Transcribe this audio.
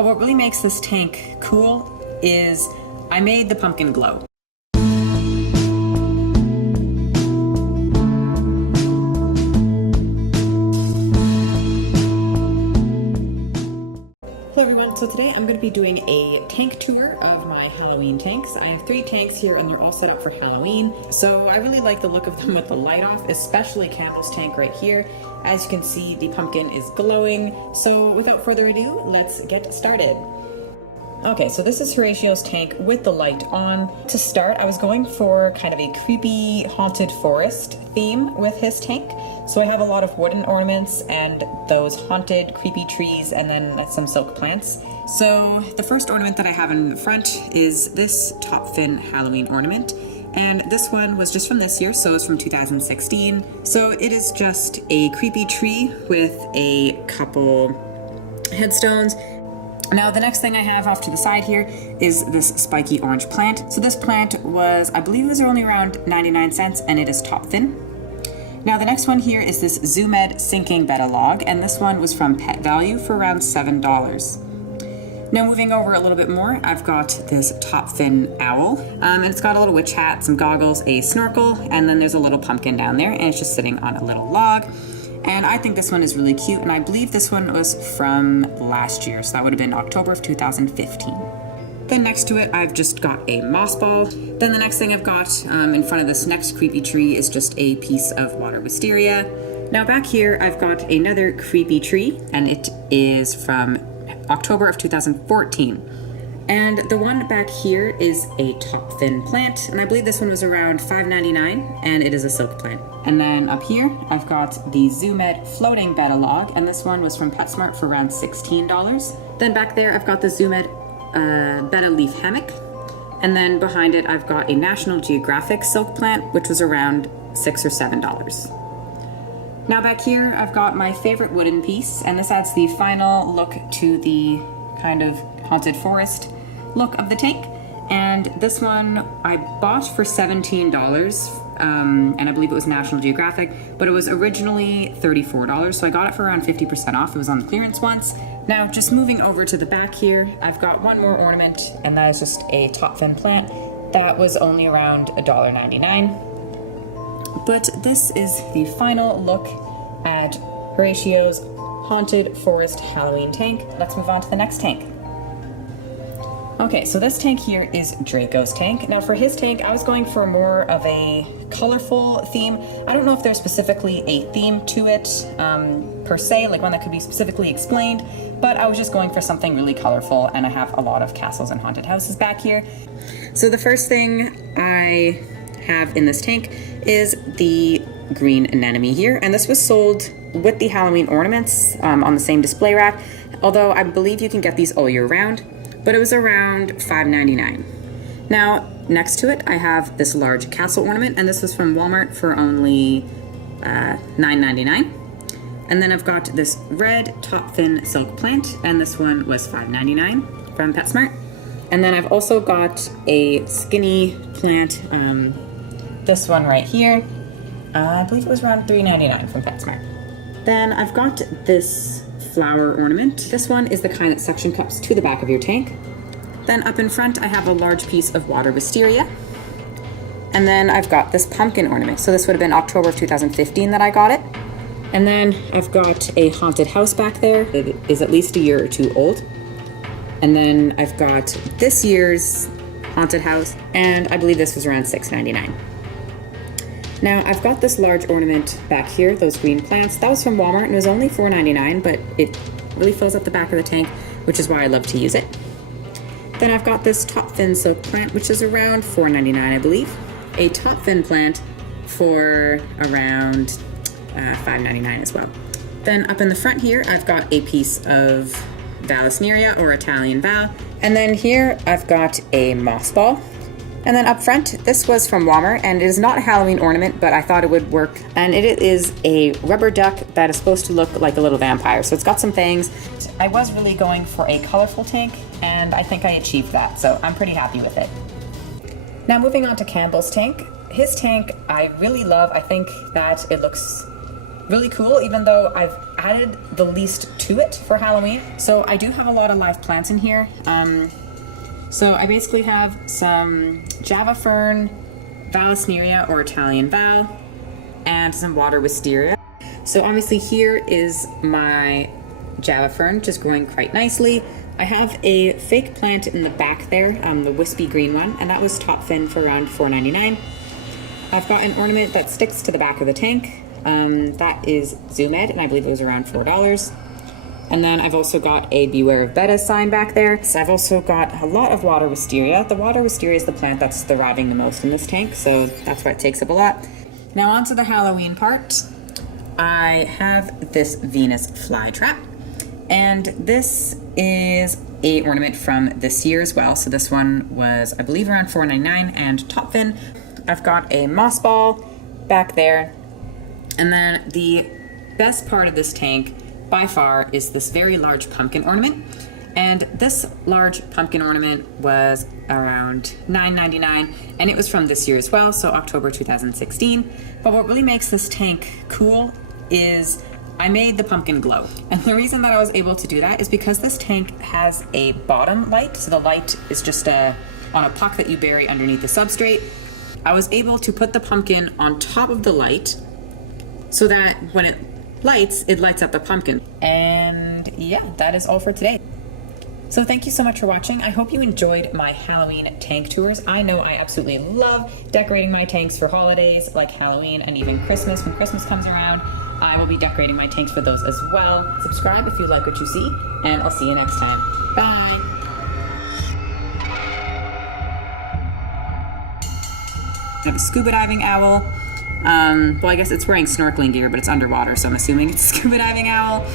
But what really makes this tank cool is I made the pumpkin glow. Hello everyone, so today I'm going to be doing a tank tour of my Halloween tanks. I have 3 tanks here and they're all set up for Halloween. So I really like the look of them with the light off, especially Campbell's tank right here. As you can see, the pumpkin is glowing. So without further ado, let's get started. Okay, so this is Horatio's tank with the light on. To start, I was going for kind of a creepy haunted forest theme with his tank. So I have a lot of wooden ornaments and those haunted creepy trees and then some silk plants. So the first ornament that I have in the front is this top fin Halloween ornament. And this one was just from this year, so it's from 2016. So it is just a creepy tree with a couple headstones. Now the next thing I have off to the side here is this spiky orange plant. So this plant was, I believe it was only around 99 cents and it is top fin. Now the next one here is this Zoomit sinking Betta log, and this one was from Pet Value for around $7. Now moving over a little bit more, I've got this top fin owl, and it's got a little witch hat, some goggles, a snorkel, and then there's a little pumpkin down there, and it's just sitting on a little log. And I think this one is really cute, and I believe this one was from last year, so that would have been October of 2015. Then next to it, I've just got a moss ball. Then the next thing I've got in front of this next creepy tree is just a piece of water wisteria. Now back here, I've got another creepy tree, and it is from October of 2014. And the one back here is a top fin plant, and I believe this one was around $5.99, and it is a silk plant. And then up here, I've got the Zoomit floating Betta log, and this one was from PetSmart for around $16. Then back there, I've got the Zoomit Betta leaf hammock, and then behind it, I've got a National Geographic silk plant, which was around $6 or $7. Now back here, I've got my favorite wooden piece, and this adds the final look to the kind of haunted forest look of the tank. And this one I bought for $17, and I believe it was National Geographic, but it was originally $34, so I got it for around 50% off. It was on clearance once. Now just moving over to the back here, I've got one more ornament, and that is just a top fin plant. That was only around $1.99. But this is the final look at Horatio's Haunted Forest Halloween tank. Let's move on to the next tank. Okay, so this tank here is Draco's tank. Now for his tank, I was going for more of a colorful theme. I don't know if there's specifically a theme to it per se, like one that could be specifically explained, but I was just going for something really colorful, and I have a lot of castles and haunted houses back here. So the first thing I have in this tank is the green anemone here, and this was sold with the Halloween ornaments on the same display rack, although I believe you can get these all year round. But it was around $5.99. Now, next to it, I have this large castle ornament, and this was from Walmart for only $9.99. And then I've got this red top fin silk plant, and this one was $5.99 from PetSmart. And then I've also got a skinny plant, this one right here. I believe it was around $3.99 from PetSmart. Then I've got this flower ornament. This one is the kind that suction cups to the back of your tank. Then up in front, I have a large piece of water wisteria. And then I've got this pumpkin ornament. So this would have been October of 2015 that I got it. And then I've got a haunted house back there. It is at least a year or two old. And then I've got this year's haunted house, and I believe this was around $6.99. Now, I've got this large ornament back here, those green plants. That was from Walmart, and it was only $4.99, but it really fills up the back of the tank, which is why I love to use it. Then I've got this top fin silk plant, which is around $4.99, I believe. A top fin plant for around $5.99 as well. Then up in the front here, I've got a piece of Vallisneria, or Italian Val. And then here, I've got a moss ball. And then up front, this was from Walmart, and it is not a Halloween ornament, but I thought it would work. And it is a rubber duck that is supposed to look like a little vampire. So it's got some fangs. I was really going for a colorful tank, and I think I achieved that. So I'm pretty happy with it. Now moving on to Campbell's tank. His tank, I really love. I think that it looks really cool, even though I've added the least to it for Halloween. So I do have a lot of live plants in here. So I basically have some Java Fern, Vallisneria or Italian Val, and some water wisteria. So obviously here is my Java Fern, which is growing quite nicely. I have a fake plant in the back there, the wispy green one, and that was top fin for around $4.99. I've got an ornament that sticks to the back of the tank. That is Zoomit, and I believe it was around $4. And then I've also got a Beware of Betta sign back there. So I've also got a lot of water wisteria. The water wisteria is the plant that's thriving the most in this tank, so that's why it takes up a lot. Now onto the Halloween part. I have this Venus Flytrap, and this is a ornament from this year as well. So this one was, I believe, around $4.99 and top fin. I've got a moss ball back there. And then the best part of this tank by far is this very large pumpkin ornament. And this large pumpkin ornament was around $9.99, and it was from this year as well, so October 2016. But what really makes this tank cool is I made the pumpkin glow. And the reason that I was able to do that is because this tank has a bottom light. So the light is just on a puck that you bury underneath the substrate. I was able to put the pumpkin on top of the light so that when it lights up the pumpkin. And yeah, that is all for today. So thank you so much for watching. I hope you enjoyed my Halloween tank tours. I know I absolutely love decorating my tanks for holidays like Halloween and even Christmas. When Christmas comes around, I will be decorating my tanks for those as well. Subscribe if you like what you see, and I'll see you next time. Bye! I have a scuba diving owl. Well, I guess it's wearing snorkeling gear, but it's underwater, so I'm assuming it's a scuba diving owl.